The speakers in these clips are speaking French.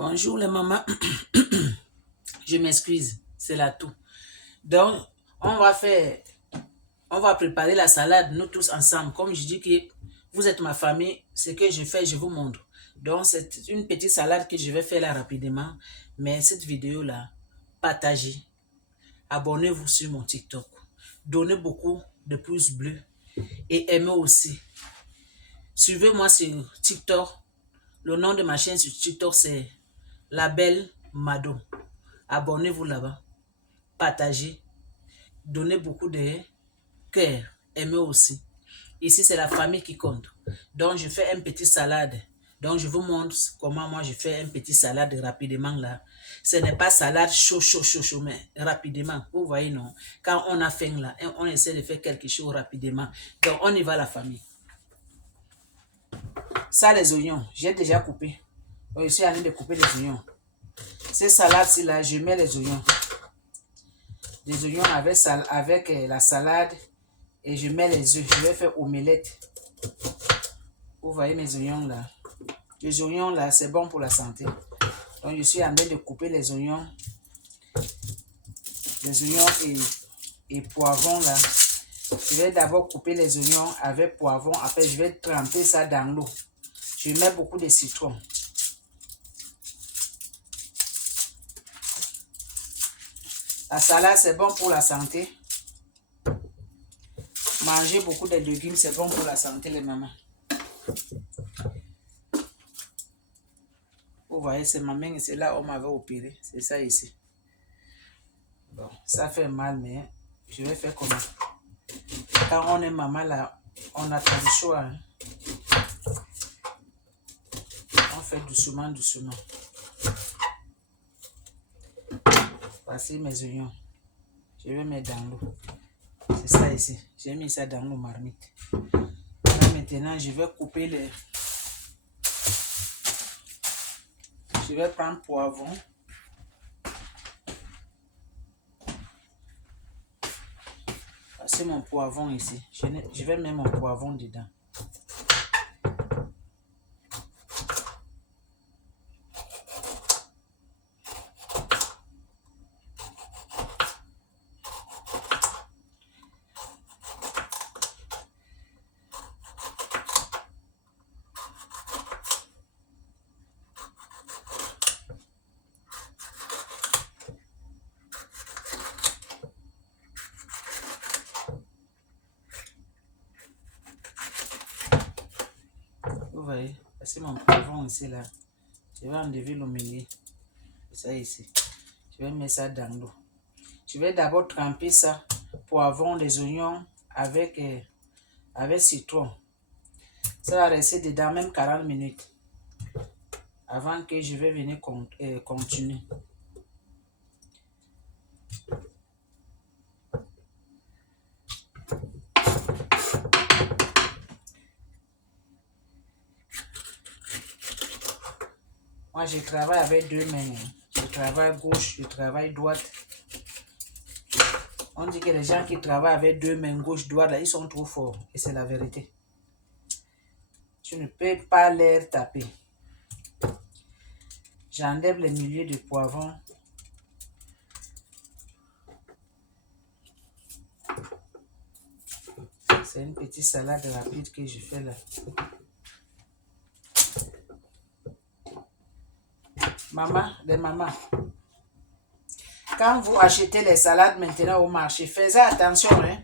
Bonjour les mamans. Je m'excuse, c'est là tout. Donc, on va préparer la salade, nous tous ensemble. Comme je dis que vous êtes ma famille, ce que je fais, je vous montre. Donc, c'est une petite salade que je vais faire là rapidement. Mais cette vidéo-là, partagez. Abonnez-vous sur mon TikTok. Donnez beaucoup de pouces bleus. Et aimez aussi. Suivez-moi sur TikTok. Le nom de ma chaîne sur TikTok, c'est La Belle Mado. Abonnez-vous là-bas. Partagez. Donnez beaucoup de cœur. Aimez aussi. Ici, c'est la famille qui compte. Donc, je fais une petite salade. Donc, je vous montre comment moi, je fais une petite salade rapidement là. Ce n'est pas salade chaud, mais rapidement. Vous voyez, non? Quand on a faim là, on essaie de faire quelque chose rapidement. Donc, on y va la famille. Ça, les oignons, j'ai déjà coupé. Donc, je suis en train de couper les oignons. Cette salade-ci là, je mets les oignons. Des oignons avec la salade. Et je mets les œufs. Je vais faire omelette. Vous voyez mes oignons là. Les oignons là, c'est bon pour la santé. Donc, je suis en train de couper les oignons. Les oignons et poivrons là. Je vais d'abord couper les oignons avec poivron. Après, je vais tremper ça dans l'eau. Je mets beaucoup de citron. La salade, c'est bon pour la santé. Manger beaucoup de légumes, c'est bon pour la santé, les mamans. Vous voyez, c'est ma main, c'est là où on m'avait opéré. C'est ça ici. Bon, ça fait mal, mais je vais faire comment? Quand on est maman là, on a pas le choix. Hein? On fait doucement, doucement. Voici mes oignons. Je vais mettre dans l'eau. C'est ça ici. J'ai mis ça dans l'eau marmite. Là, maintenant, je vais couper les... Je vais prendre poivron. Voici mon poivron ici. Je vais mettre mon poivron dedans. Vous voyez, c'est mon poivron ici là. Je vais enlever le milieu. C'est ça ici. Je vais mettre ça dans l'eau. Je vais d'abord tremper ça, poivron, les oignons avec citron. Ça va rester dedans même 40 minutes avant que je vais venir continuer. Moi, je travaille avec deux mains. Je travaille gauche, je travaille droite. On dit que les gens qui travaillent avec deux mains, gauche, droite, là, ils sont trop forts. Et c'est la vérité. Tu ne peux pas les taper. J'enlève les milieux de poivron. C'est une petite salade rapide que je fais là. Maman, les mamans. Quand vous achetez les salades maintenant au marché, faites attention. Hein?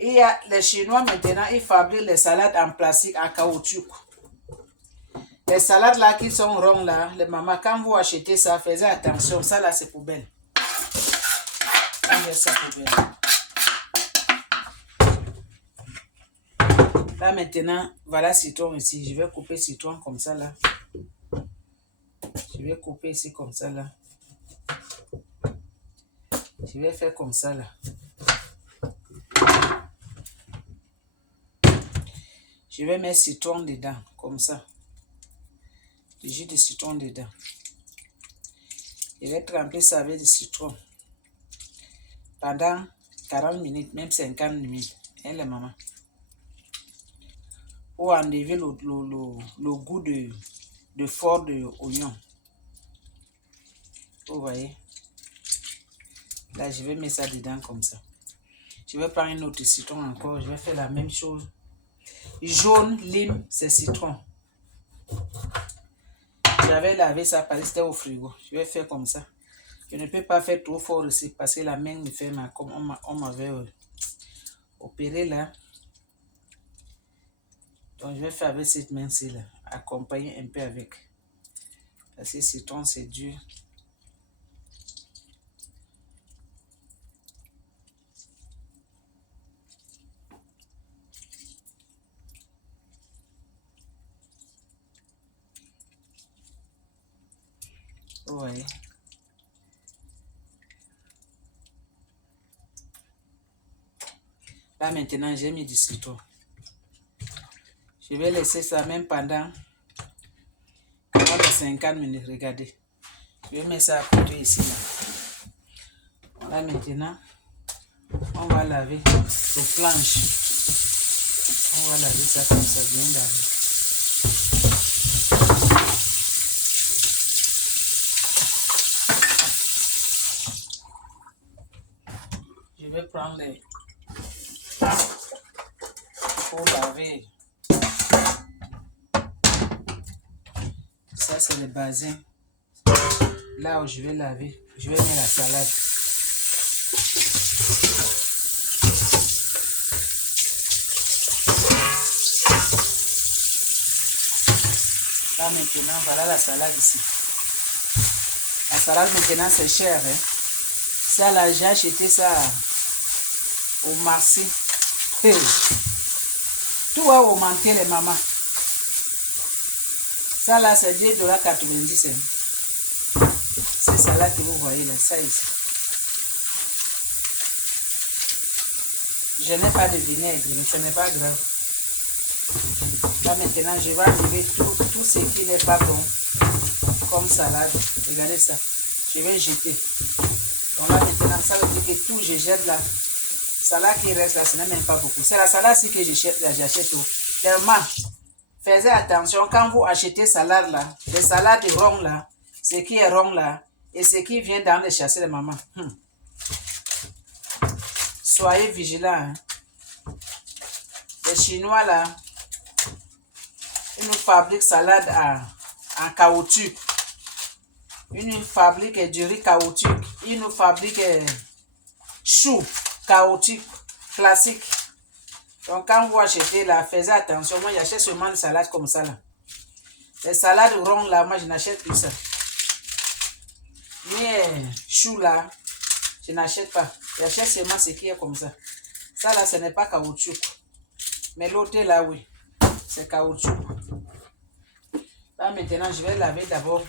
Il y a les Chinois maintenant, ils fabriquent les salades en plastique, en caoutchouc. Les salades là qui sont rondes là, les mamans, quand vous achetez ça, faites attention. Ça là, c'est poubelle. On met ça poubelle. Là maintenant, voilà citron ici. Je vais couper citron comme ça là. Je vais couper ici comme ça là. Je vais faire comme ça là. Je vais mettre citron dedans, comme ça. Du jus de citron dedans. Je vais tremper ça avec du citron. Pendant 40 minutes, même 50 minutes. Hein, les mamans? Pour enlever le goût de fort de oignon. Vous voyez. Là, je vais mettre ça dedans comme ça. Je vais prendre une autre citron encore. Je vais faire la même chose. Jaune, lime, c'est citron. J'avais lavé ça parce que c'était au frigo. Je vais faire comme ça. Je ne peux pas faire trop fort ici parce que la main me fait mal. Comme on m'avait opéré là. Donc je vais faire avec cette main-ci là. Accompagner un peu avec. Parce que citron c'est dur. Vous voyez. Là maintenant j'ai mis du citron. Je vais laisser ça même pendant 40 à 50 minutes. Regardez. Je vais mettre ça à côté ici. Là maintenant, on va laver nos planches. On va laver ça comme ça, bien lavé. Je vais prendre les pour laver. Ça, c'est le bassin. Là où je vais laver, je vais mettre la salade. Là maintenant, voilà la salade ici. La salade maintenant, c'est cher. Hein? Ça, là, j'ai acheté ça au marché. Hey. Tout a augmenté les mamans. Ça là, c'est 2,90 $. C'est ça là que vous voyez là, ça ici. Je n'ai pas de vinaigre, mais ce n'est pas grave. Là maintenant, je vais enlever tout ce qui n'est pas bon comme salade. Regardez ça. Je vais jeter. Donc là maintenant, ça veut dire que tout je jette là. Salade qui reste là, ce n'est même pas beaucoup. C'est la salade-ci que j'achète. Vraiment, faites attention quand vous achetez salade là, les salades rondes là, ce qui est rond là, et ce qui vient dans les chasser les mamans. Soyez vigilants. Hein. Les Chinois là, ils nous fabriquent salade en caoutchouc. Ils nous fabriquent du riz caoutchouc. Ils nous fabriquent chou caoutchouc classique. Donc quand vous achetez là, faites attention. Moi j'achète seulement une salade comme ça là. Les salades rondes là, moi je n'achète plus ça. Mais chou là, je n'achète pas. J'achète seulement ce qui est comme ça. Ça là, ce n'est pas caoutchouc. Mais l'autre là, oui, c'est caoutchouc. Là maintenant, je vais laver d'abord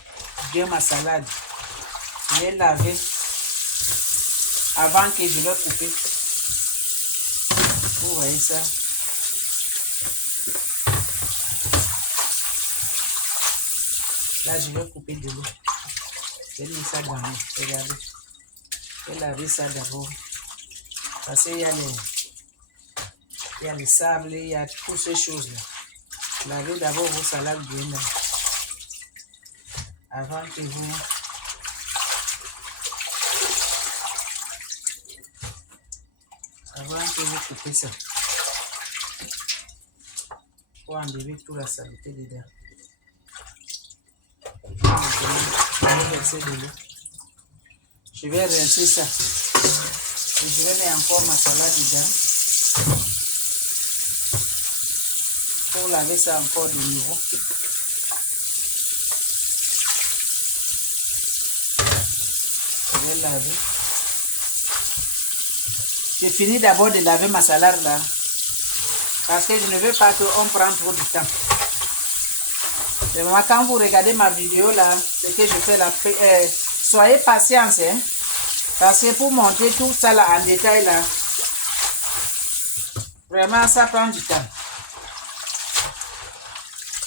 bien ma salade. Je vais laver avant que je le coupe. Vous voyez ça? Là, je vais couper de l'eau. Je vais mettre ça dans l'eau. Regardez. Je vais laver ça d'abord. Parce qu'il y a le sable, il y a toutes ces choses-là. Lavez d'abord vos salades bien là. Avant que vous... coupez ça. Pour enlever toute la saleté dedans. Je vais rincer ça. Et je vais mettre encore ma salade dedans. Pour laver ça encore de nouveau. Je vais laver. J'ai fini d'abord de laver ma salade là. Parce que je ne veux pas qu'on prenne trop de temps. Et moi, quand vous regardez ma vidéo là, ce que je fais là, soyez patients. Hein, parce que pour monter tout ça là en détail là, vraiment ça prend du temps.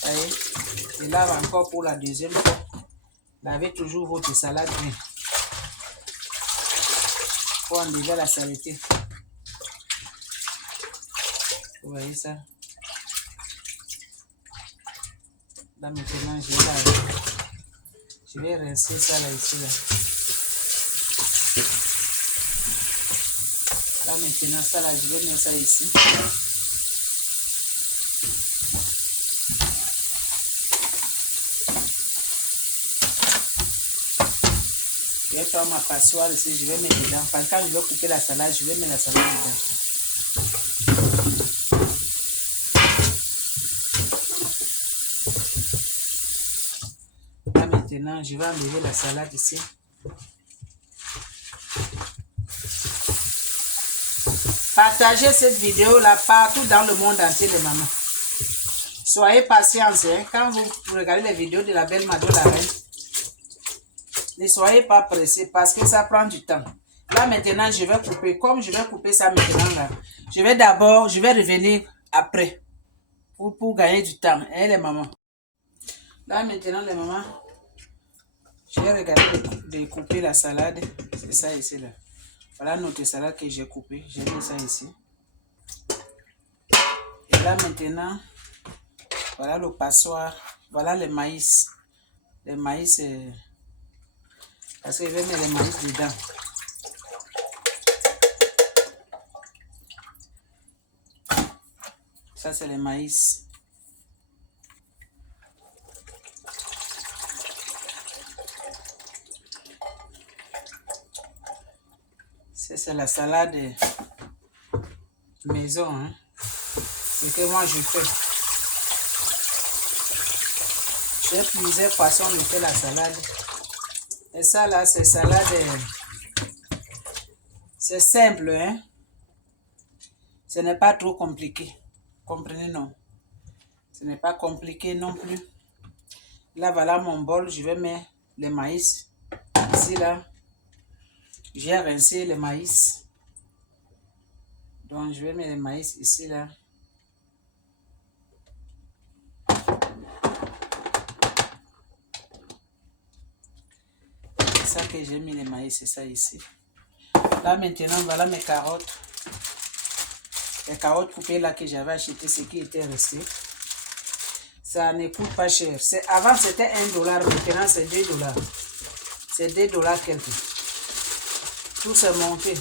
Vous voyez, je lave encore pour la deuxième fois. Lavez toujours votre salade bien. Pour enlever la saleté. Vous voyez ça? Là maintenant, je vais rincer ça là ici là. Là, maintenant, ça, là, je vais mettre ça ici. Je vais prendre ma passoire ici, je vais mettre dedans. Parce que quand je vais couper la salade, je vais mettre la salade dedans. Là, maintenant, je vais enlever la salade ici. Partagez cette vidéo-là partout dans le monde entier, les mamans. Soyez patients, hein, quand vous regardez les vidéos de la belle Mado la reine. Ne soyez pas pressés parce que ça prend du temps. Là, maintenant, je vais couper. Comme je vais couper ça maintenant, là, je vais revenir après pour gagner du temps. Hein, les mamans. Là, maintenant, les mamans, je vais regarder de couper la salade. C'est ça ici, là. Voilà notre salade que j'ai coupée. J'ai mis ça ici. Et là, maintenant, voilà le passoire. Voilà le maïs. Le maïs, parce que je vais mettre le maïs dedans. Ça, c'est le maïs. C'est la salade maison. Hein. C'est que moi, je fais. J'ai plusieurs façons de faire la salade. Et ça, là, c'est salade. C'est simple, hein. Ce n'est pas trop compliqué. Comprenez, non? Ce n'est pas compliqué non plus. Là, voilà mon bol. Je vais mettre le maïs. Ici, là, j'ai rincé le maïs. Donc, je vais mettre le maïs ici, là. C'est ça que j'ai mis le maïs, c'est ça ici. Là, maintenant, voilà mes carottes. Les carottes coupées là que j'avais acheté, ce qui était resté. Ça ne coûte pas cher. Avant, c'était $1. Maintenant, c'est $2. C'est $2 quelque. Tout s'est monté.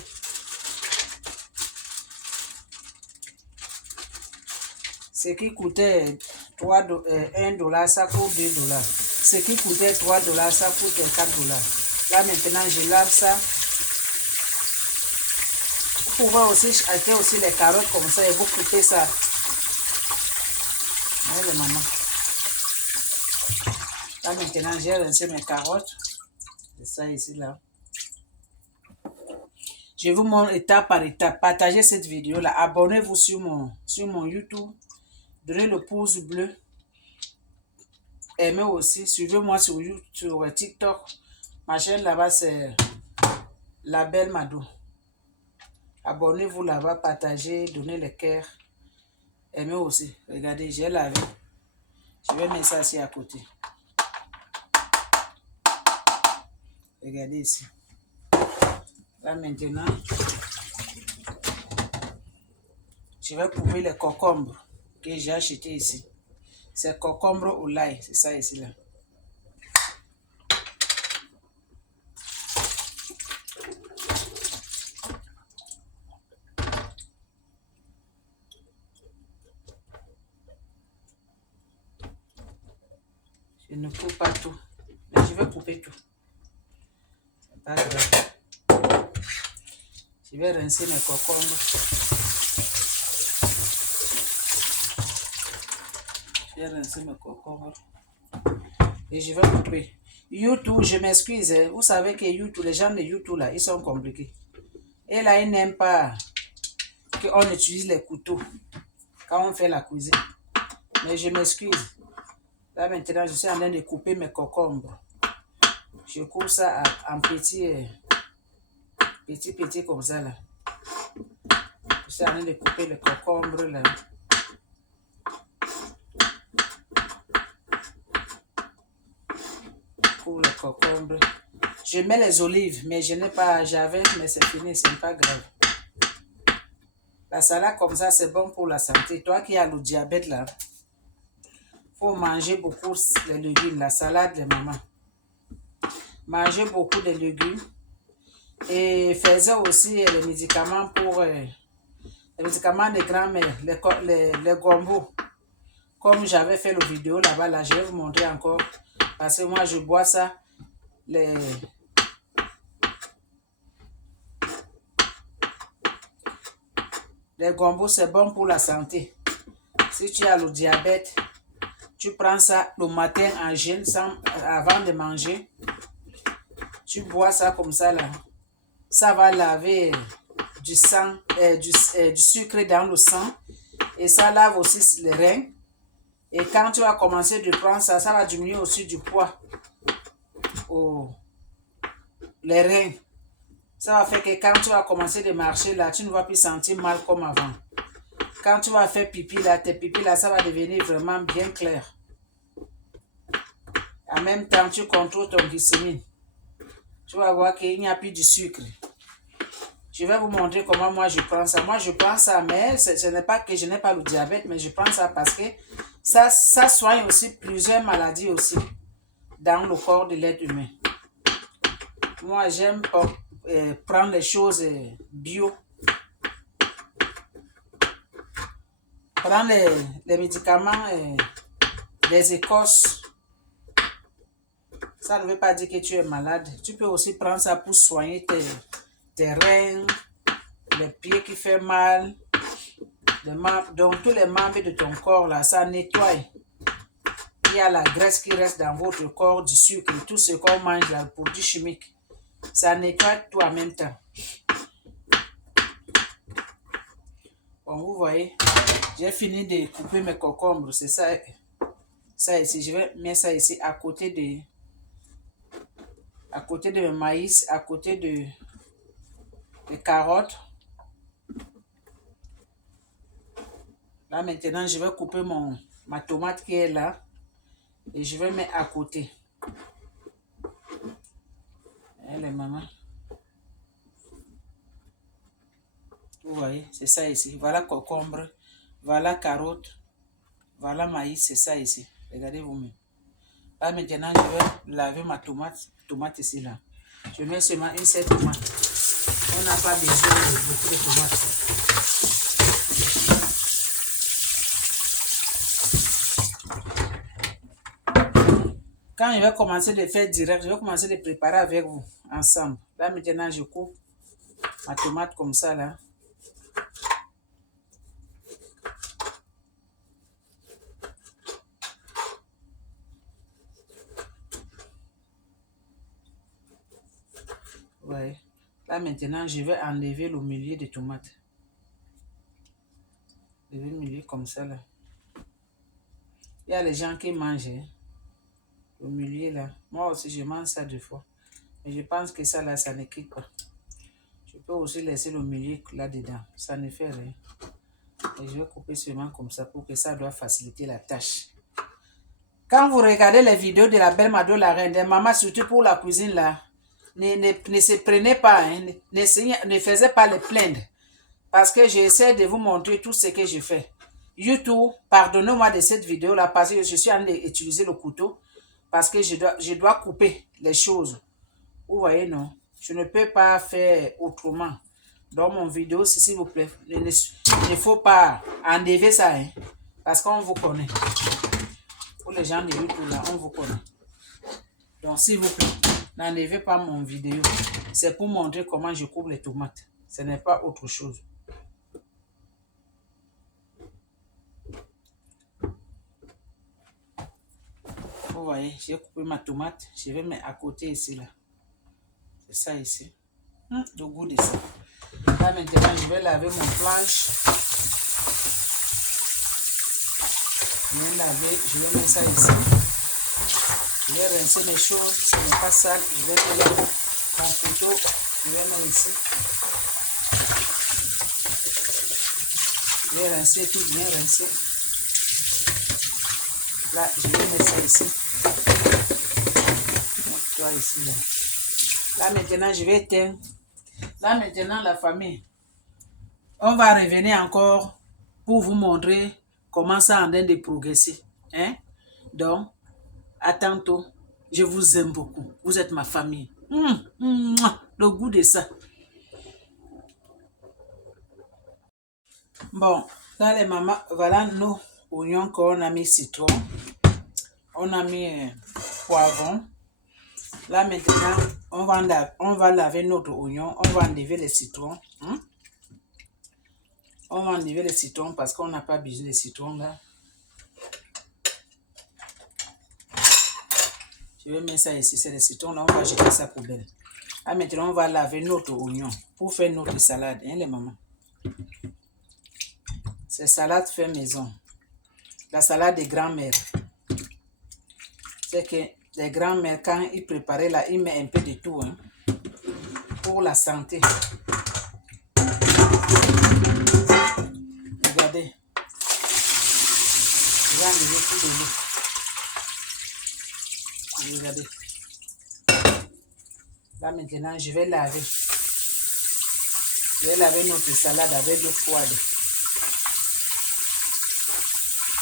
Ce qui coûtait $1, ça coûte $2. Ce qui coûtait $3, ça coûte $4. Là, maintenant, je lave ça. Vous pouvez aussi acheter aussi les carottes comme ça et vous coupez ça. Allez, maman. Là, maintenant, j'ai rincé mes carottes. C'est ça ici, là. Je vous montre étape par étape. Partagez cette vidéo-là. Abonnez-vous sur mon YouTube. Donnez le pouce bleu. Aimez aussi. Suivez-moi sur YouTube, sur TikTok. Ma chaîne là-bas, c'est La Belle Mado. Abonnez-vous là-bas, partagez, donnez le cœur. Aimez aussi. Regardez, j'ai lavé. Je vais mettre ça ici à côté. Regardez ici. Là maintenant, je vais couper les concombres que j'ai acheté ici. C'est concombre au l'ail, c'est ça ici là. Je ne coupe pas tout, mais je vais couper tout. C'est pas grave. Je vais rincer mes concombres. Je vais rincer mes concombres. Et je vais couper. YouTube, je m'excuse. Vous savez que YouTube, les gens de YouTube là, ils sont compliqués. Et là, ils n'aiment pas qu'on utilise les couteaux quand on fait la cuisine. Mais je m'excuse. Là maintenant, je suis en train de couper mes concombres. Je coupe ça en petits comme ça là. Je suis en train de couper les concombres là. Pour les concombres. Je mets les olives, mais je n'ai pas, j'avais, mais c'est fini, c'est pas grave. La salade comme ça, c'est bon pour la santé. Toi qui as le diabète là, faut manger beaucoup de légumes, la salade de maman. Mangez beaucoup de légumes. Et faisait aussi les médicaments pour les médicaments de grand-mère, les gombos. Comme j'avais fait la vidéo là-bas, là, je vais vous montrer encore. Parce que moi, je bois ça. Les gombos, c'est bon pour la santé. Si tu as le diabète, tu prends ça le matin en jeûne avant de manger. Tu bois ça comme ça là. Ça va laver du sang, du sucre dans le sang. Et ça lave aussi les reins. Et quand tu vas commencer de prendre ça, ça va diminuer aussi du poids les reins. Ça va faire que quand tu vas commencer de marcher là, tu ne vas plus sentir mal comme avant. Quand tu vas faire pipi là, tes pipis là, ça va devenir vraiment bien clair. En même temps, tu contrôles ton glycémie. Tu vas voir qu'il n'y a plus de sucre. Je vais vous montrer comment moi je prends ça. Moi je prends ça, mais ce n'est pas que je n'ai pas le diabète, mais je prends ça parce que ça soigne aussi plusieurs maladies aussi dans le corps de l'être humain. Moi j'aime prendre les choses bio. Prendre les médicaments des écorces. Ça ne veut pas dire que tu es malade. Tu peux aussi prendre ça pour soigner tes reins, les pieds qui font mal, donc tous les membres de ton corps là, ça nettoie. Il y a la graisse qui reste dans votre corps, du sucre, tout ce qu'on mange là, le produit chimique. Ça nettoie tout en même temps. Bon, vous voyez, j'ai fini de couper mes concombres. C'est ça, ça ici. Je vais mettre ça ici à côté de mes maïs, à côté des carottes. Là maintenant, je vais couper ma tomate qui est là et je vais mettre à côté. Les mamans. Vous voyez, c'est ça ici. Voilà concombre, voilà carotte, voilà maïs, c'est ça ici. Regardez vous-même. Là maintenant, je vais laver ma tomate ici là. Je mets seulement une seule tomate. On n'a pas besoin de beaucoup de tomates. Quand je vais commencer de faire direct, je vais commencer de préparer avec vous ensemble. Là maintenant, je coupe ma tomate comme ça là. Ouais. Là maintenant, je vais enlever le milieu de tomates. Le milieu comme ça là. Il y a les gens qui mangent le milieu là. Moi aussi, je mange ça 2 fois. Mais je pense que ça là, ça ne quitte pas. Je peux aussi laisser le milieu là-dedans. Ça ne fait rien. Et je vais couper seulement comme ça pour que ça doit faciliter la tâche. Quand vous regardez les vidéos de la belle Mado la reine, des mamans, surtout pour la cuisine là, ne se prenez pas, hein, ne faisez pas les plaindre. Parce que j'essaie de vous montrer tout ce que je fais. YouTube, pardonnez-moi de cette vidéo là parce que je suis en train d'utiliser le couteau. Parce que je dois couper les choses. Vous voyez, non? Je ne peux pas faire autrement. Dans mon vidéo, s'il vous plaît, il ne faut pas enlever ça, hein, parce qu'on vous connaît. Pour les gens de YouTube, là, on vous connaît. Donc, s'il vous plaît, n'enlevez pas mon vidéo. C'est pour montrer comment je coupe les tomates. Ce n'est pas autre chose. Vous voyez, j'ai coupé ma tomate. Je vais mettre à côté ici, là. C'est ça ici. Le goût de ça. Là, maintenant, je vais laver mon planche. Je vais laver, je vais mettre ça ici. Je vais rincer mes choses. Ce n'est pas sale. Je vais mettre mon couteau. Je vais mettre ici. Je vais rincer tout bien rincé. Là, je vais mettre ça ici. Toi ici, là. Là, maintenant, je vais éteindre. Là, maintenant, la famille. On va revenir encore pour vous montrer comment ça en train de progresser. Hein? Donc, à tantôt. Je vous aime beaucoup. Vous êtes ma famille. le goût de ça. Bon, là les mamans, voilà nos oignons qu'on a mis citron. On a mis poivron. Là maintenant, on va laver notre oignon. On va enlever les citrons. On va enlever les citrons parce qu'on n'a pas besoin de citron là. Je vais mettre ça ici, c'est le citron là. On va jeter ça poubelle. Là maintenant, on va laver notre oignon pour faire notre salade, hein les mamans. C'est salade fait maison. La salade des grands-mères. C'est que les grands-mères, quand ils préparaient là, ils mettent un peu de tout, hein, pour la santé. Regardez. Je vais enlever tout de l'eau. Regardez. Là maintenant, je vais laver. Je vais laver notre salade avec l'eau froide.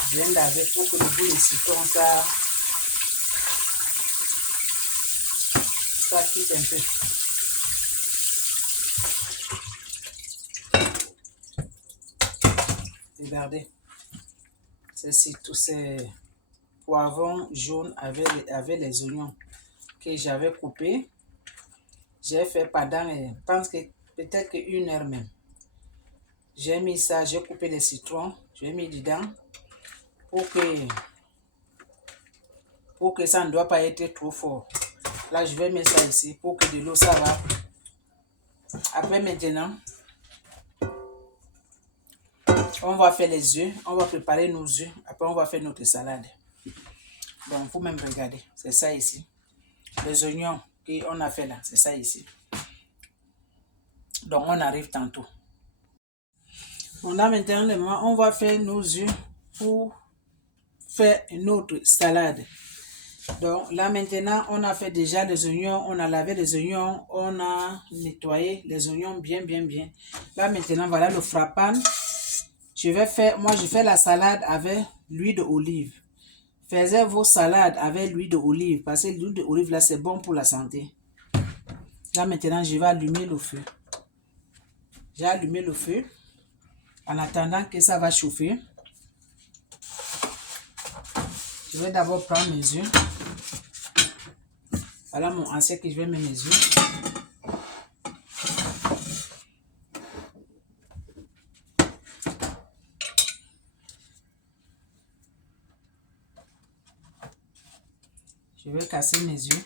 Je viens laver pour que le goût de citron, ça quitte un peu. Regardez. C'est tous ces poivrons jaunes avec les oignons que j'avais coupés. J'ai fait pendant, je pense que peut-être qu'une heure même. J'ai mis ça, j'ai coupé les citrons, j'ai mis dedans pour que ça ne doit pas être trop fort. Là, je vais mettre ça ici pour que de l'eau, ça va. Après, maintenant, on va faire les œufs. On va préparer nos œufs. Après, on va faire notre salade. Donc, vous même regardez. C'est ça ici. Les oignons qu'on a fait là, c'est ça ici. Donc, on arrive tantôt. Bon, là, maintenant, on va faire nos œufs pour faire notre salade. Donc là maintenant, on a fait déjà les oignons, on a lavé les oignons, on a nettoyé les oignons bien. Là maintenant, voilà le frappan. Moi je fais la salade avec l'huile d'olive. Faites vos salades avec l'huile d'olive parce que l'huile d'olive là c'est bon pour la santé. Là maintenant, je vais allumer le feu. J'ai allumé le feu en attendant que ça va chauffer. Je vais d'abord prendre mes œufs. Voilà mon assiette que je vais mettre mes œufs. Je vais casser mes œufs.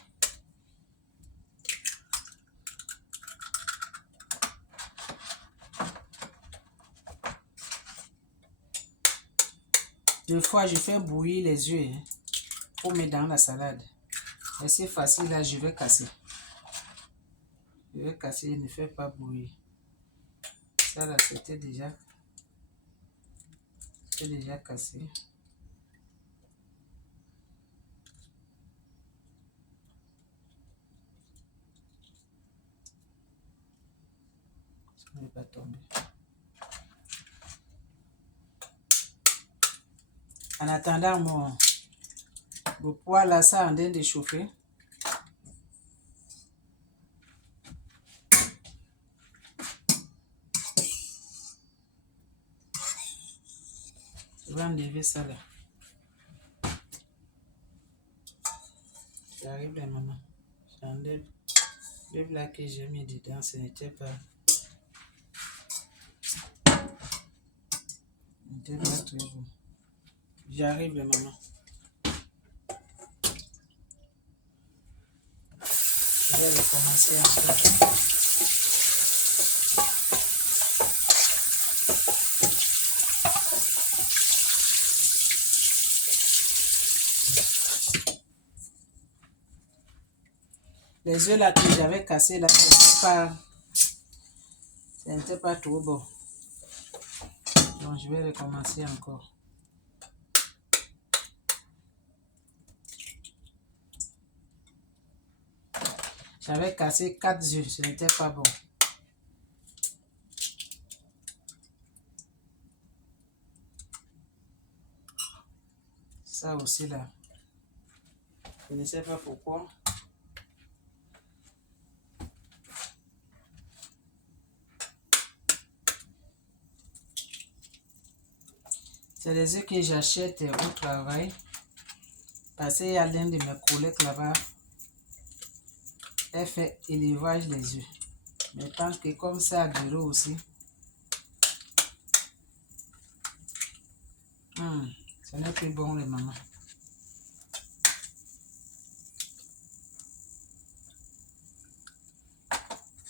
Deux fois, je fais bouillir les œufs pour mettre dans la salade. Et c'est facile, là, je vais casser. Je vais casser, ne fais pas bouillir. Ça, là, c'était déjà cassé. Ça ne va pas tomber. En attendant, le poêle, là, ça en train de chauffer. Je vais enlever ça, là. J'arrive là, maman. J'enlève le là que j'ai mis dedans, ce n'était pas... Très bon. J'arrive là, maman. Je vais recommencer encore. Les œufs là que j'avais cassés là, ce n'était pas trop bon. Donc je vais recommencer encore. J'avais cassé 4 œufs, ce n'était pas bon. Ça aussi là. Je ne sais pas pourquoi. C'est les œufs que j'achète au travail. Parce qu'il y a l'un de mes collègues là-bas. Elle fait élevage des œufs. Mais tant que comme ça a duré aussi. Ce n'est plus bon les mamans.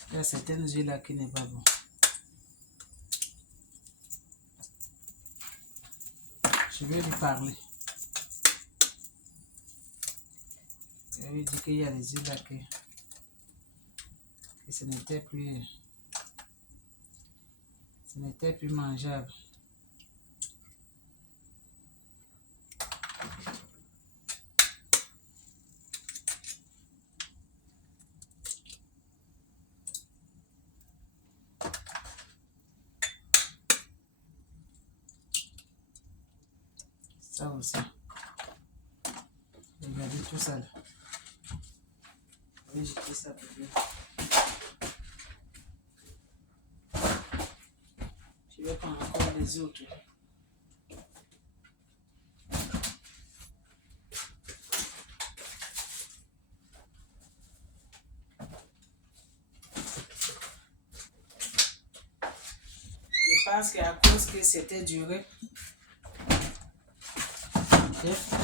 Il y a certaines œufs là qui n'est pas bon. Je vais lui parler. Je lui dis qu'il y a des œufs là que ce n'était plus mangeable. Ça aussi. Regardez tout ça là. Je vais jeter ça pour bien. Je vais prendre encore les autres. Je pense qu'à cause que c'était duré,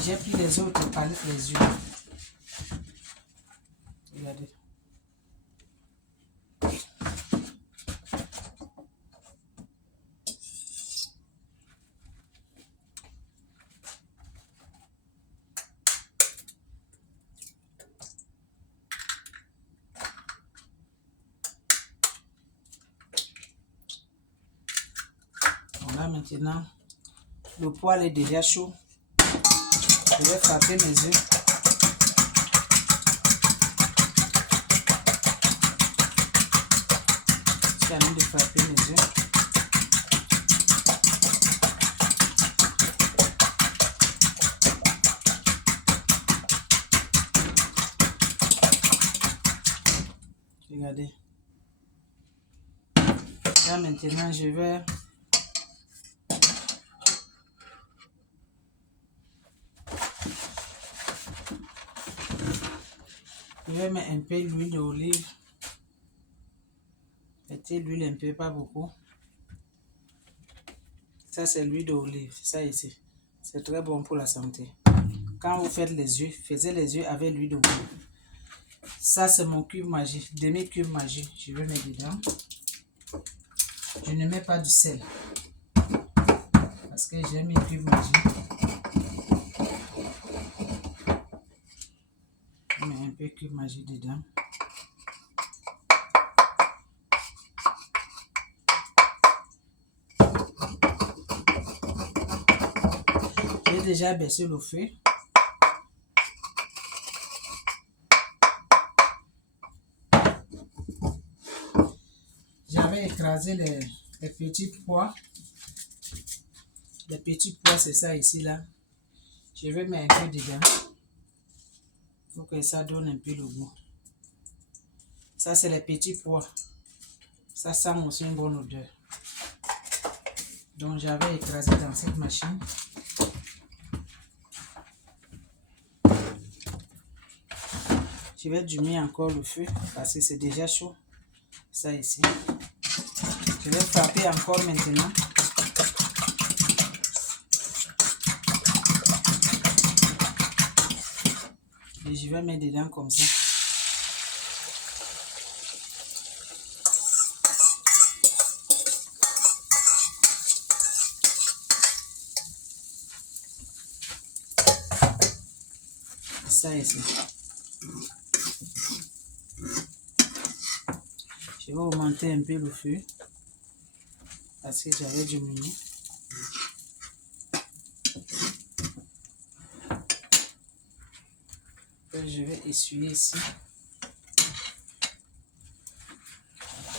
j'ai pris les autres palettes les yeux. Regardez. Là maintenant, le poêle est déjà chaud. Je vais frapper mes œufs. Je suis en train de frapper mes œufs. Regardez. Là maintenant, je vais mettre un peu l'huile d'olive. Mettez l'huile un peu, pas beaucoup. Ça, c'est l'huile d'olive. Ça ici. C'est très bon pour la santé. Quand vous faites les œufs, faites les œufs avec l'huile d'olive. Ça, c'est mon cube magique. Demi-cube magique. Je vais mettre dedans. Je ne mets pas du sel. Parce que j'aime mes cubes magiques. Je mets un peu cube magique dedans. J'ai déjà baissé le feu. J'avais écrasé les petits pois. Les petits pois, c'est ça ici là. Je vais mettre un peu dedans. Pour que ça donne un peu le goût. Ça, c'est les petits pois. Ça sent aussi une bonne odeur. Donc, j'avais écrasé dans cette machine. Je vais diminuer encore le feu parce que c'est déjà chaud. Ça ici. Je vais frapper encore maintenant. Et je vais mettre dedans comme ça. Ça ici. Je vais augmenter un peu le feu parce que j'avais diminué. Et je vais essuyer ici.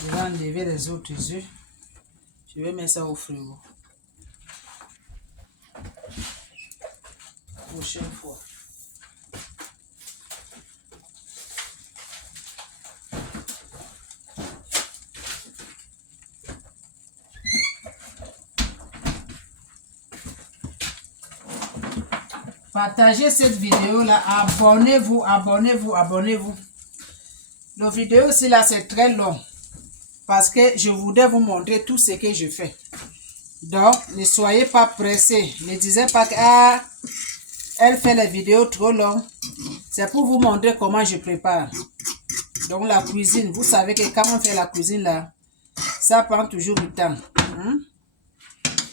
Je vais enlever les autres œufs. Je vais mettre ça au frigo. Prochaine fois. Partagez cette vidéo-là. Abonnez-vous, abonnez-vous, abonnez-vous. La vidéo aussi là, c'est très long. Parce que je voudrais vous montrer tout ce que je fais. Donc, ne soyez pas pressés. Ne disez pas que elle fait les vidéos trop longues. C'est pour vous montrer comment je prépare. Donc, la cuisine. Vous savez que quand on fait la cuisine là, ça prend toujours du temps.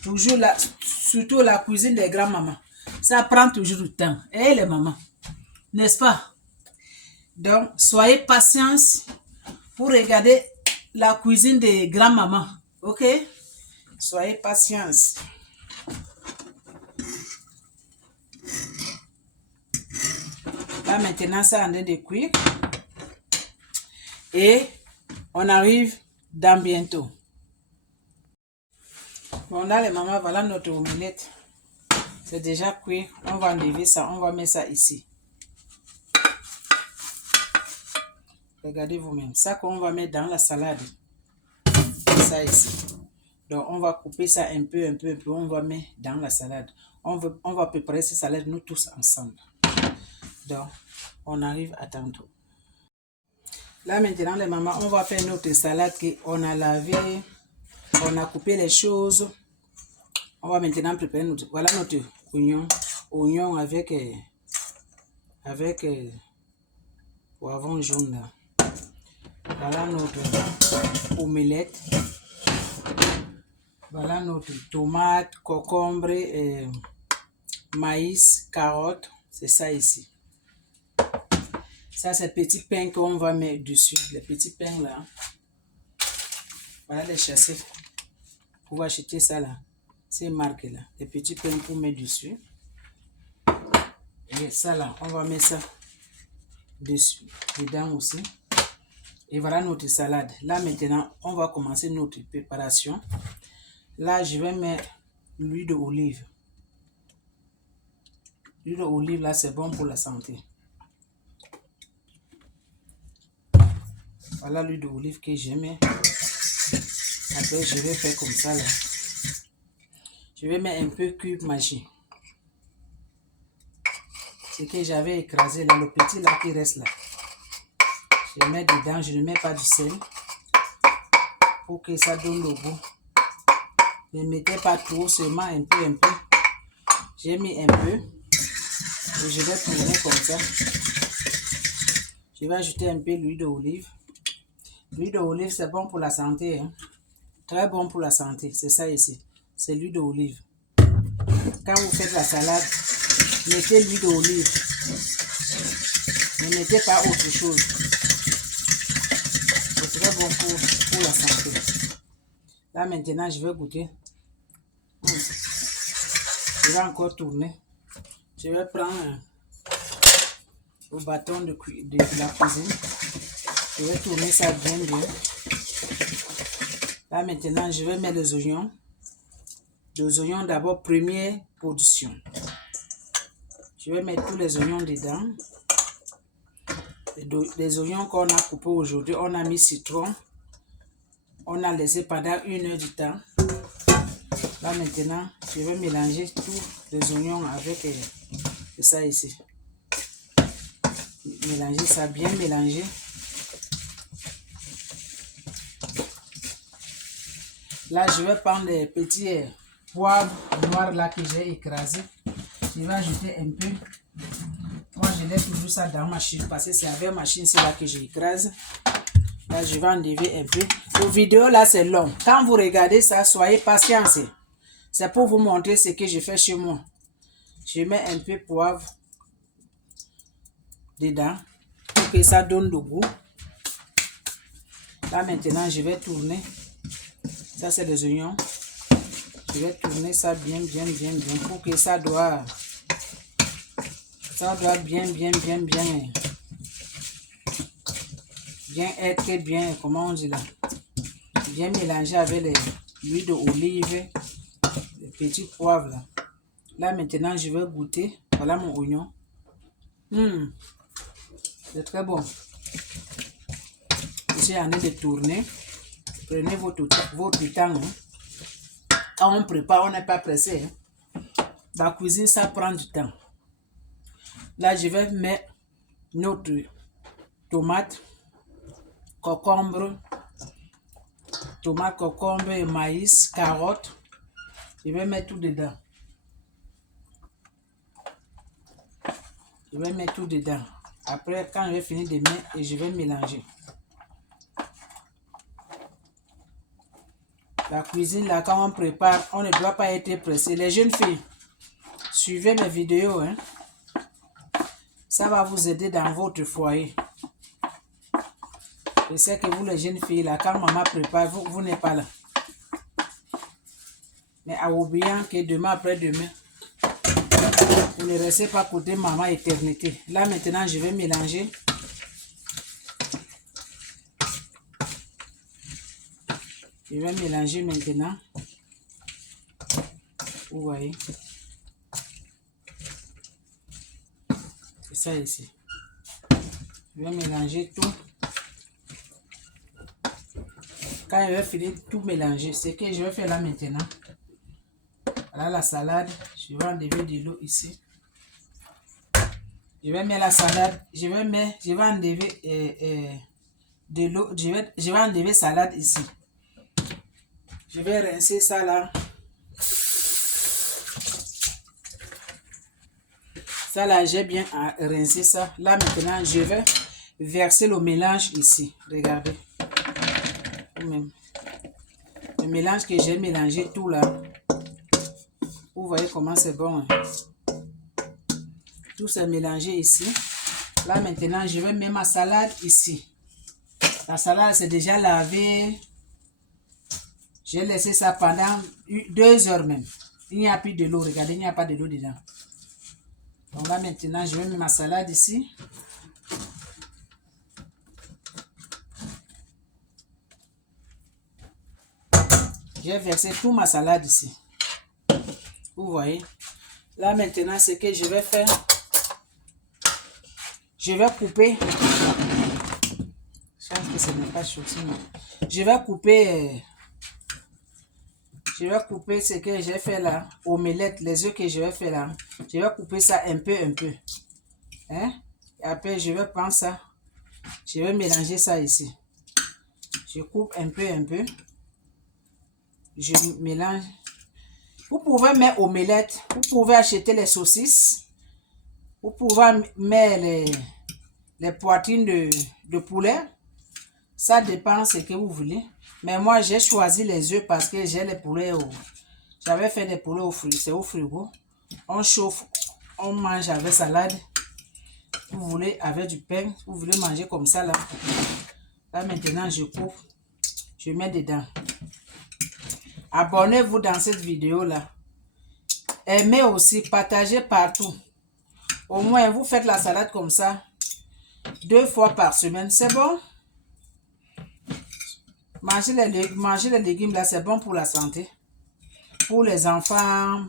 Toujours là, surtout la cuisine des grands-mamans. Ça prend toujours du temps. Et les mamans, n'est-ce pas? Donc, soyez patients pour regarder la cuisine des grands-mamans. Ok? Soyez patients. Là, maintenant, ça en train de cuire. Et on arrive dans bientôt. Bon, là, les mamans, voilà notre omelette. C'est déjà cuit. On va enlever ça. On va mettre ça ici. Regardez vous-même. Ça qu'on va mettre dans la salade. Ça ici. Donc, on va couper ça un peu. On va mettre dans la salade. On va préparer cette salade, nous tous ensemble. Donc, on arrive à tantôt. Là, maintenant, les mamans, on va faire notre salade qu'on a lavé. On a coupé les choses. On va maintenant préparer notre... Voilà notre oignon. Oignon avec poivron jaune là. Voilà notre omelette. Voilà notre tomate, concombre, maïs, carottes. C'est ça ici. Ça, c'est le petit pain qu'on va mettre dessus. Les petits pains là. Voilà les chasser. Pour acheter ça là. Ces marques là. Les petits pains pour mettre dessus. Et ça là, on va mettre ça dessus. Dedans aussi. Et voilà notre salade. Là maintenant, on va commencer notre préparation. Là, je vais mettre l'huile d'olive. L'huile d'olive là, c'est bon pour la santé. Voilà l'huile d'olive que je mets. Après, je vais faire comme ça là. Je vais mettre un peu cube Maggi. Ce que j'avais écrasé là, le petit là qui reste là. Je mets dedans, je ne mets pas du sel. Pour que ça donne le goût. Ne mettez pas trop, seulement un peu. J'ai mis un peu. Et je vais tourner comme ça. Je vais ajouter un peu l'huile d'olive. L'huile d'olive, c'est bon pour la santé. Hein? Très bon pour la santé. C'est ça ici. C'est l'huile d'olive. Quand vous faites la salade, mettez l'huile d'olive. Ne mettez pas autre chose. C'est très bon pour la santé. Là maintenant, je vais goûter. Je vais encore tourner. Je vais prendre le bâton de la cuisine. Je vais tourner ça bien. Là maintenant, je vais mettre les oignons. Les oignons d'abord, première position. Je vais mettre tous les oignons dedans. Les oignons qu'on a coupés aujourd'hui, on a mis citron. On a laissé pendant 1 heure du temps. Là maintenant, je vais mélanger tous les oignons avec ça ici. Mélanger ça, bien mélanger. Là, je vais prendre les petits poivres noirs là que j'ai écrasés. Je vais ajouter un peu. Moi, je laisse toujours ça dans ma machine parce que c'est avec ma machine, c'est là que j'écrase. Là, je vais enlever un peu. La vidéo là, c'est long. Quand vous regardez ça, soyez patients. C'est pour vous montrer ce que je fais chez moi. Je mets un peu de poivre dedans pour que ça donne le goût. Là, maintenant, je vais tourner. Ça, c'est les oignons. Je vais tourner ça bien pour que ça doit bien être bien, comment on dit là, bien mélangé avec l'huile d'olive, les petits poivres là. Là maintenant je vais goûter. Voilà mon oignon. C'est très bon. Je suis en train de tourner. Prenez votre temps. Hein. Quand on prépare, on n'est pas pressé. Hein. La cuisine, ça prend du temps. Là, je vais mettre notre tomate, concombre, et maïs, carottes. Je vais mettre tout dedans. Je vais mettre tout dedans. Après, quand je vais finir de mettre, je vais mélanger. La cuisine, là, quand on prépare, on ne doit pas être pressé. Les jeunes filles, suivez mes vidéos. Hein. Ça va vous aider dans votre foyer. Je sais que vous, les jeunes filles, là, quand maman prépare, vous n'êtes pas là. Mais en oubliant que demain après-demain, vous ne restez pas côté maman éternité. Là, maintenant, je vais mélanger. Je vais mélanger maintenant. Vous voyez. C'est ça ici. Je vais mélanger tout. Quand je vais finir tout mélanger, ce que je vais faire là maintenant. Voilà la salade. Je vais enlever de l'eau ici. Je vais mettre la salade. Je vais enlever de l'eau. Je vais enlever salade ici. Je vais rincer ça là. Ça là, j'ai bien rincé ça. Là maintenant, je vais verser le mélange ici. Regardez. Le mélange que j'ai mélangé tout là. Vous voyez comment c'est bon. Hein? Tout c'est mélangé ici. Là maintenant, je vais mettre ma salade ici. La salade c'est déjà lavé. J'ai laissé ça pendant 2 heures même. Il n'y a plus de l'eau. Regardez, il n'y a pas de l'eau dedans. Donc là maintenant, je vais mettre ma salade ici. J'ai versé toute ma salade ici. Vous voyez. Là maintenant, ce que je vais faire, je vais couper. Je pense que ce n'est pas chaud. Je vais couper ce que j'ai fait là. Omelette, les œufs que je vais faire là. Je vais couper ça un peu. Hein? Et après, je vais prendre ça. Je vais mélanger ça ici. Je coupe un peu. Je mélange. Vous pouvez mettre omelette. Vous pouvez acheter les saucisses. Vous pouvez mettre les poitrines de poulet. Ça dépend de ce que vous voulez. Mais moi, j'ai choisi les œufs parce que j'ai les poulets. J'avais fait des poulets au frigo. C'est au frigo. On chauffe. On mange avec salade. Vous voulez avec du pain. Vous voulez manger comme ça là. Là maintenant, je coupe. Je mets dedans. Abonnez-vous dans cette vidéo là. Aimez aussi. Partagez partout. Au moins, vous faites la salade comme ça. 2 fois par semaine. C'est bon? Manger les légumes là, c'est bon pour la santé. Pour les enfants.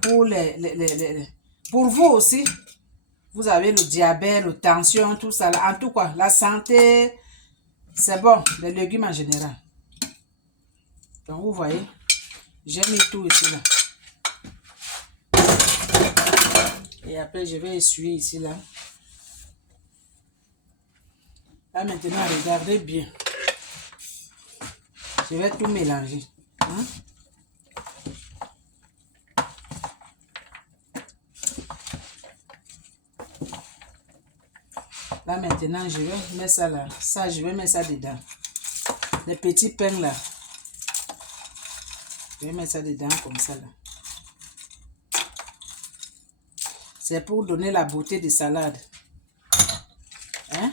Pour vous aussi. Vous avez le diabète, la tension, tout ça. Là. En tout cas, la santé, c'est bon. Les légumes en général. Donc, vous voyez, j'ai mis tout ici là. Et après, je vais essuyer ici là. Là, maintenant, regardez bien. Je vais tout mélanger. Hein? Là, maintenant, je vais mettre ça là. Ça, je vais mettre ça dedans. Les petits pains là. Je vais mettre ça dedans comme ça là. C'est pour donner la beauté de salade. Hein?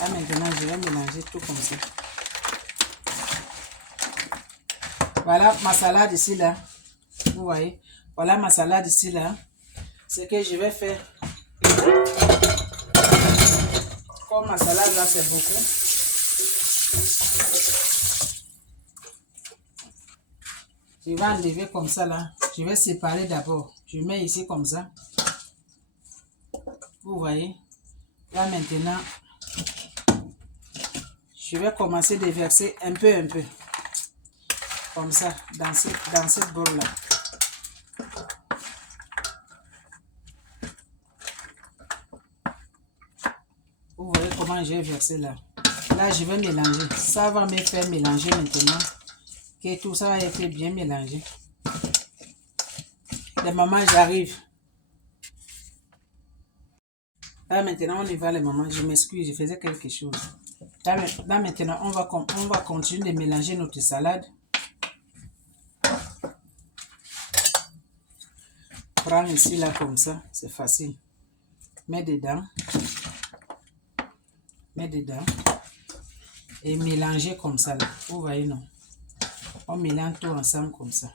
Là, maintenant, je vais mélanger tout comme ça. Voilà ma salade ici là. Vous voyez. Voilà ma salade ici là. Ce que je vais faire. Comme ma salade là c'est beaucoup. Je vais enlever comme ça là. Je vais séparer d'abord. Je mets ici comme ça. Vous voyez. Là maintenant. Je vais commencer de verser un peu. Comme ça. Dans cette bol là. comment j'ai versé là. Là, je vais mélanger. Ça va me faire mélanger maintenant. Que tout ça va être bien mélangé. Les mamans, j'arrive. Là, maintenant, on y va, les mamans. Je m'excuse, je faisais quelque chose. Là, maintenant, on va continuer de mélanger notre salade. Prendre ici, là, comme ça. C'est facile. Mets dedans. Mets dedans. Et mélanger comme ça, là. Vous voyez, non? On mélange tout ensemble comme ça.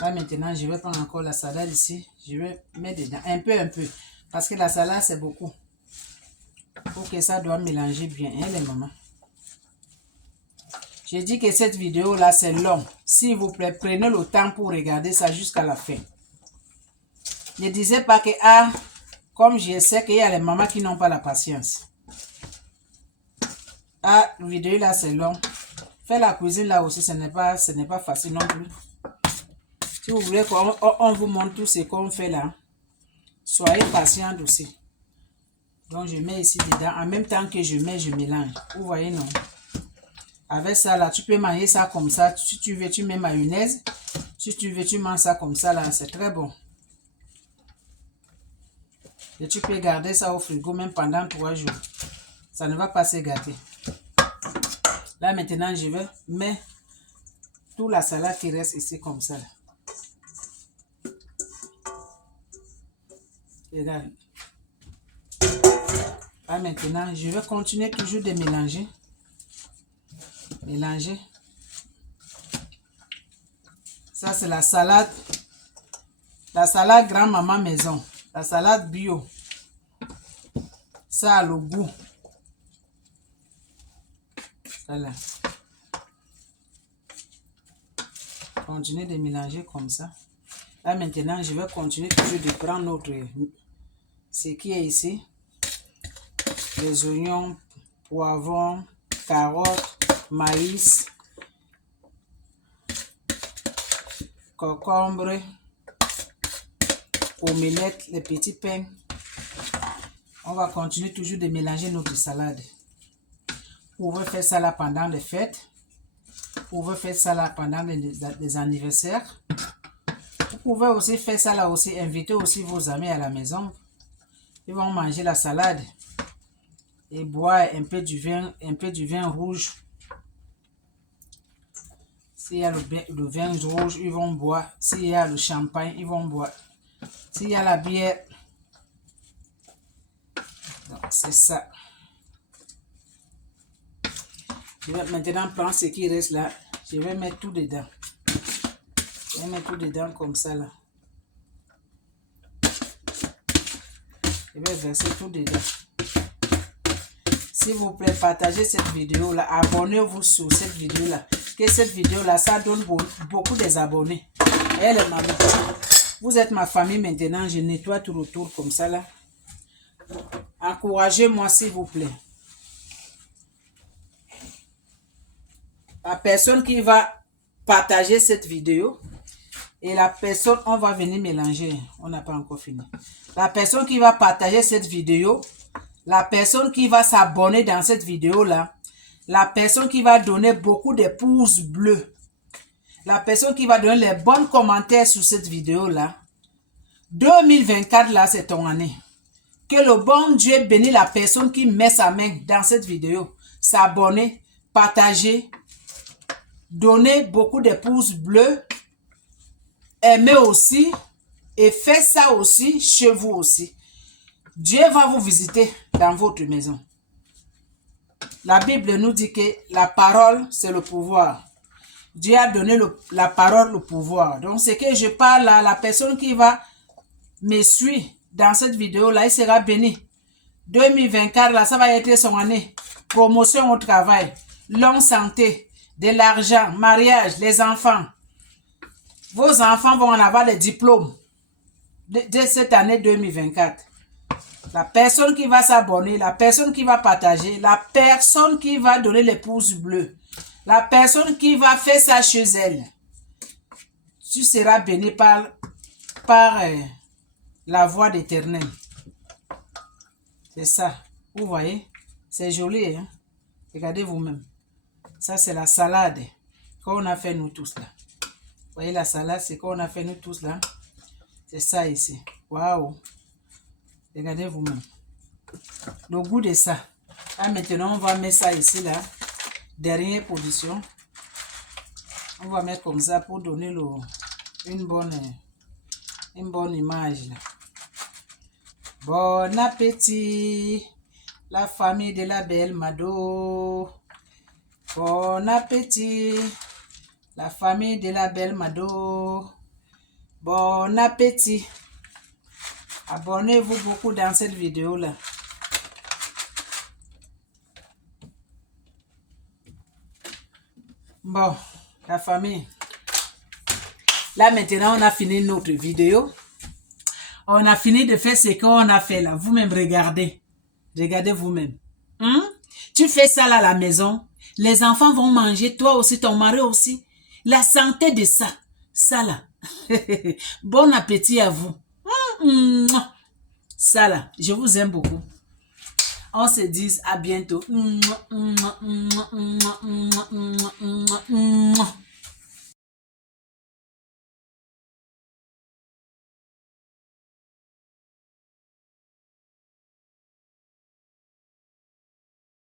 Là, maintenant, je vais prendre encore la salade ici. Je vais mettre dedans. Un peu. Parce que la salade, c'est beaucoup. Pour que ça doit mélanger bien, hein, les mamans. J'ai dit que cette vidéo-là, c'est long. S'il vous plaît, prenez le temps pour regarder ça jusqu'à la fin. Ne disais pas que, comme je sais qu'il y a les mamans qui n'ont pas la patience. La vidéo-là, c'est long. Faire la cuisine là aussi, ce n'est pas facile non plus. Si vous voulez qu'on vous montre tout ce qu'on fait là, soyez patient aussi. Donc, je mets ici dedans. En même temps que je mélange. Vous voyez, non? Avec ça, là, tu peux manger ça comme ça. Si tu veux, tu mets mayonnaise. Si tu veux, tu manges ça comme ça, là. C'est très bon. Et tu peux garder ça au frigo même pendant 3 jours. Ça ne va pas se gâter. Là, maintenant, je vais mettre toute la salade qui reste ici comme ça, là. Regarde. Là, maintenant, je vais continuer toujours de mélanger. Mélanger. Ça, c'est la salade. La salade grand-maman maison. La salade bio. Ça a le goût. Voilà. Continuez de mélanger comme ça. Là, maintenant, je vais continuer toujours de prendre notre... Ce qui est ici. Les oignons, poivrons, carottes, maïs, concombre, omelette, les petits pains. On va continuer toujours de mélanger notre salade. Vous pouvez faire ça là pendant les fêtes. Vous pouvez faire ça là pendant les anniversaires. Vous pouvez aussi faire ça là aussi. Inviter aussi vos amis à la maison. Ils vont manger la salade. Et boire un peu du vin rouge. S'il y a le vin rouge, ils vont boire. S'il y a le champagne, ils vont boire. S'il y a la bière. Donc, c'est ça. Je vais maintenant prendre ce qui reste là. Je vais mettre tout dedans. Je vais mettre tout dedans comme ça là. Je vais verser tout dedans. S'il vous plaît, partagez cette vidéo là. Abonnez-vous sur cette vidéo là. Que cette vidéo là, ça donne beaucoup des abonnés. Et les mamans, vous êtes ma famille maintenant. Je nettoie tout autour comme ça là. Encouragez-moi s'il vous plaît. La personne qui va partager cette vidéo et la personne, on va venir mélanger. On n'a pas encore fini. La personne qui va partager cette vidéo, la personne qui va s'abonner dans cette vidéo-là, la personne qui va donner beaucoup de pouces bleus, la personne qui va donner les bons commentaires sur cette vidéo-là, 2024 là, c'est ton année. Que le bon Dieu bénisse la personne qui met sa main dans cette vidéo. S'abonner, partager, donner beaucoup de pouces bleus, aimer aussi et faire ça aussi chez vous aussi. Dieu va vous visiter dans votre maison. La Bible nous dit que la parole, c'est le pouvoir. Dieu a donné la parole, le pouvoir. Donc, ce que je parle là, la personne qui va me suivre dans cette vidéo-là, il sera béni. 2024, là, ça va être son année. Promotion au travail, longue santé, de l'argent, mariage, les enfants. Vos enfants vont en avoir des diplômes de cette année 2024. La personne qui va s'abonner, la personne qui va partager, la personne qui va donner les pouces bleus, la personne qui va faire ça chez elle, tu seras béni par la voix d'Éternel. C'est ça. Vous voyez? C'est joli, hein? Regardez vous-même. Ça, c'est la salade qu'on a fait nous tous là. Vous voyez la salade, c'est qu'on a fait nous tous là. C'est ça ici. Waouh! Regardez vous-même. Le goût de ça. Là, maintenant, on va mettre ça ici là. Dernière position. On va mettre comme ça pour donner une bonne image là. Bon appétit, la famille de la belle Mado. Bon appétit, la famille de la belle Mado. Bon appétit. Abonnez-vous beaucoup dans cette vidéo là. Bon, la famille. Là maintenant, on a fini notre vidéo. On a fini de faire ce qu'on a fait là. Vous-même, regardez. Regardez vous-même. Tu fais ça là à la maison. Les enfants vont manger. Toi aussi, ton mari aussi. La santé de ça. Ça là. Bon appétit à vous. Ça là. Je vous aime beaucoup. On se dit à bientôt.